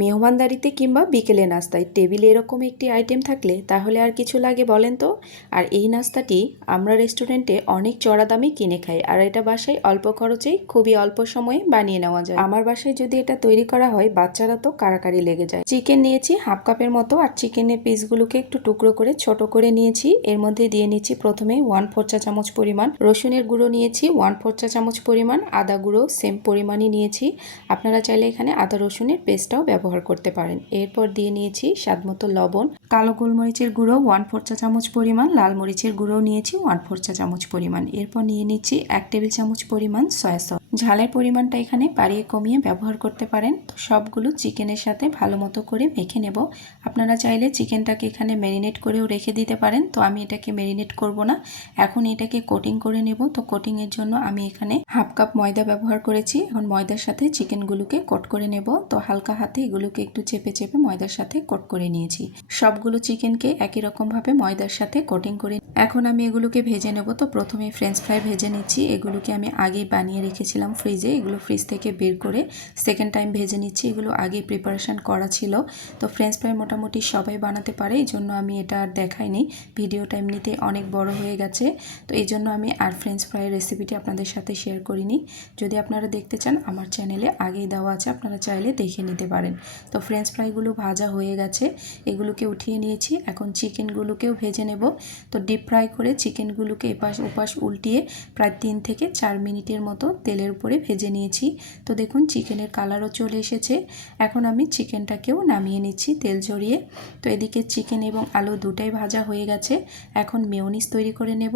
মেহমানদারিতে কিংবা বিকেলে নাস্তায় টেবিলে এরকম একটি আইটেম থাকলে তাহলে আর কিছু লাগে বলেন তো। আর এই নাস্তাটি আমরা রেস্টুরেন্টে অনেক চড়া দামে কিনে খাই, আর এটা বাসায় অল্প খরচেই খুবই অল্প সময়ে বানিয়ে নেওয়া যায়। আমার বাসায় যদি এটা তৈরি করা হয় বাচ্চারা তো কাড়াকাড়ি লেগে যায়। চিকেন নিয়েছি হাফ কাপের মতো, আর চিকেনের পিসগুলোকে একটু টুকরো করে ছোট করে নিয়েছি। এর মধ্যে দিয়ে নিচ্ছি প্রথমে 1/4 চা চামচ পরিমাণ রসুনের গুঁড়ো নিয়েছি, 1/4 চা চামচ পরিমাণ আদা গুঁড়ো সেম পরিমাণই নিয়েছি। আপনারা চাইলে এখানে আদা রসুনের পেস্টটাও ব্যবহার করতে পারেন। এরপর দিয়ে নিয়েছি স্বাদমতো লবণ, কালো গোলমরিচের গুঁড়ো 1/4 চা চামচ পরিমাণ, লাল মরিচের গুঁড়ো নিয়েছি 1/4 চা চামচ পরিমাণ। এরপর নিয়ে নিচ্ছি 1 টেবিল চামচ পরিমাণ সয়া সস। ঝালের পরিমাণটা এখানে বাড়িয়ে কমিয়ে ব্যবহার করতে পারেন। তো সবগুলো চিকেনের সাথে ভালো মতো করে মেখে নেব। আপনারা চাইলে চিকেনটাকে এখানে ম্যারিনেট করেও রেখে দিতে পারেন, তো আমি এটাকে ম্যারিনেট করব না, এখন এটাকে কোটিং করে নেব। তো কোটিংয়ের জন্য আমি এখানে হাফ কাপ ময়দা ব্যবহার করেছি। এখন ময়দার সাথে চিকেনগুলোকে কোট করে নেব। তো হালকা হাতে এগুলোকে একটু চেপে চেপে ময়দার সাথে কোট করে নিয়েছি। সবগুলো চিকেনকে একই রকমভাবে ময়দার সাথে কোটিং করে এখন আমি এগুলোকে ভেজে নেব। তো প্রথমে ফ্রেঞ্চ ফ্রাই ভেজে নিচ্ছি। এগুলোকে আমি আগেই বানিয়ে রেখেছিলাম ফ্রিজে, এগুলো ফ্রিজ থেকে বের করে সেকেন্ড টাইম ভেজে নিচ্ছি। এগুলো আগেই প্রিপারেশন করা ছিল। তো ফ্রেঞ্চ ফ্রাই মোটামুটি সবাই বানাতে পারে, এই জন্য আমি এটা আর দেখাইনি। ভিডিওটা এমনিতে অনেক বড় হয়ে গেছে, তো এই জন্য আমি আর ফ্রেঞ্চ ফ্রাইয়ের রেসিপিটি আপনাদের সাথে শেয়ার করিনি। যদি আপনারা দেখতে চান আমার চ্যানেলে আগেই দেওয়া আছে, আপনারা চাইলে দেখে নিতে পারেন। তো ফ্রেঞ্চ ফ্রাইগুলো ভাজা হয়ে গেছে, এগুলোকে উঠিয়ে নিয়েছি। এখন চিকেনগুলোকেও ভেজে নেব। তো ডিপ ফ্রাই করে চিকেনগুলোকে এপাশ ওপাশ উল্টিয়ে প্রায় 3 থেকে 4 মিনিটের মতো তেলের উপরে ভেজে নিয়েছি। তো দেখুন চিকেনের কালারও চলে এসেছে। এখন আমি চিকেনটাকেও নামিয়ে নিচ্ছি তেল ঝরিয়ে। তো এদিকে চিকেন এবং আলু দুটাই ভাজা হয়ে গেছে। এখন মেয়োনিজ তৈরি করে নেব।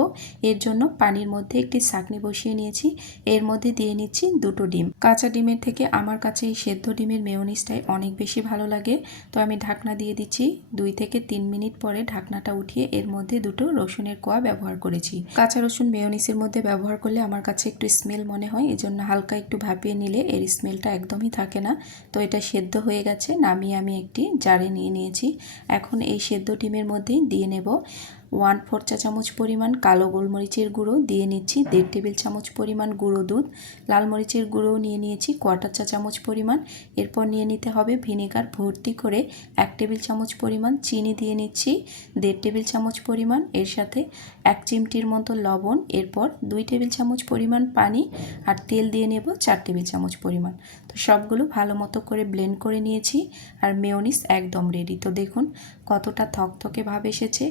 এর জন্য পানির মধ্যে একটি ছাঁকনি বসিয়ে নিয়েছি। এর মধ্যে দিয়ে নিচ্ছি 2টো ডিম। কাঁচা ডিমের থেকে আমার কাছে এই সেদ্ধ ডিমের মেয়োনিজটাই অনেক বেশি ভালো লাগে। তো আমি ঢাকনা দিয়ে দিচ্ছি। 2 থেকে 3 মিনিট পরে ঢাকনাটা উঠিয়ে এর মধ্যে 2টো রসুনের কোয়া ব্যবহার করেছি। কাঁচা রসুন মেয়োনিজের মধ্যে ব্যবহার করলে আমার কাছে একটু স্মেল মনে হয়, এজন্য হালকা একটু ভাপিয়ে নিলে এর স্মেলটা একদমই থাকে না। তো এটা সেদ্ধ হয়ে গেছে, নামিয়ে আমি একটি জারে নিয়ে নিয়েছি। এখন এই সেদ্ধ ডিমের মধ্যেই দিয়ে নেব 1/4 চা চামচ পরিমাণ কালো গোলমরিচের গুঁড়ো, দিয়ে নিচ্ছি 1.5 টেবিল চামচ পরিমাণ গুঁড়ো দুধ, লাল মরিচের গুঁড়ো নিয়ে নিয়েছি 1/4 চা চামচ পরিমাণ। এরপর নিয়ে নিতে হবে ভিনেগার ভর্তি করে 1 টেবিল চামচ পরিমাণ, চিনি দিয়ে নিচ্ছি 1.5 টেবিল চামচ পরিমাণ, এর সাথে 1 চিমটির মতো লবণ, এরপর 2 টেবিল চামচ পরিমাণ পানি, আর তেল দিয়ে নেব 4 টেবিল চামচ পরিমাণ। তো সবগুলো ভালো মতো করে ব্লেন্ড করে নিয়েছি, আর মেয়োনিজ একদম রেডি। তো দেখুন কতটা থকথকে ভাব এসেছে।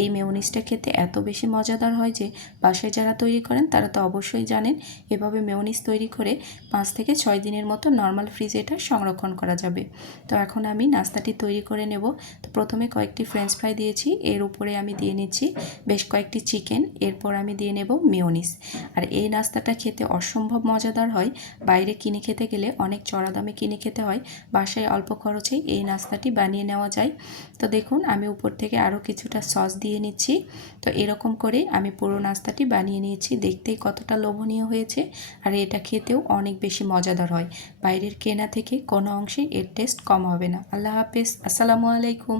এই মেয়োনিজটা খেতে এত বেশি মজাদার হয় যে বাসায় যারা তৈরি করেন তারা তো অবশ্যই জানেন। এভাবে মেয়োনিজ তৈরি করে 5 থেকে 6 দিনের মতো নর্মাল ফ্রিজে এটা সংরক্ষণ করা যাবে। তো এখন আমি নাস্তাটি তৈরি করে নেব। তো প্রথমে কয়েকটি ফ্রেঞ্চ ফ্রাই দিয়েছি, এর উপরে আমি দিয়ে নিচ্ছি বেশ কয়েকটি চিকেন, এরপর আমি দিয়ে নেব মেয়োনিজ। আর এই নাস্তাটা খেতে অসম্ভব মজাদার হয়। বাইরে কিনে খেতে গেলে অনেক চড়া দামে কিনে খেতে হয়, বাসায় অল্প খরচেই এই নাস্তাটি বানিয়ে নেওয়া যায়। তো দেখুন আমি উপর থেকে আরও কিছুটা সস দিয়ে নিচ্ছি। তো এরকম করে আমি পুরো নাস্তাটি বানিয়ে নিয়েছি। দেখতেই কতটা লোভনীয় হয়েছে, আর এটা খেতেও অনেক বেশি মজাদার হয়। বাইরের কেনা থেকে কোনো অংশে এর টেস্ট কম হবে না। আল্লাহ হাফেজ, আসসালামু আলাইকুম।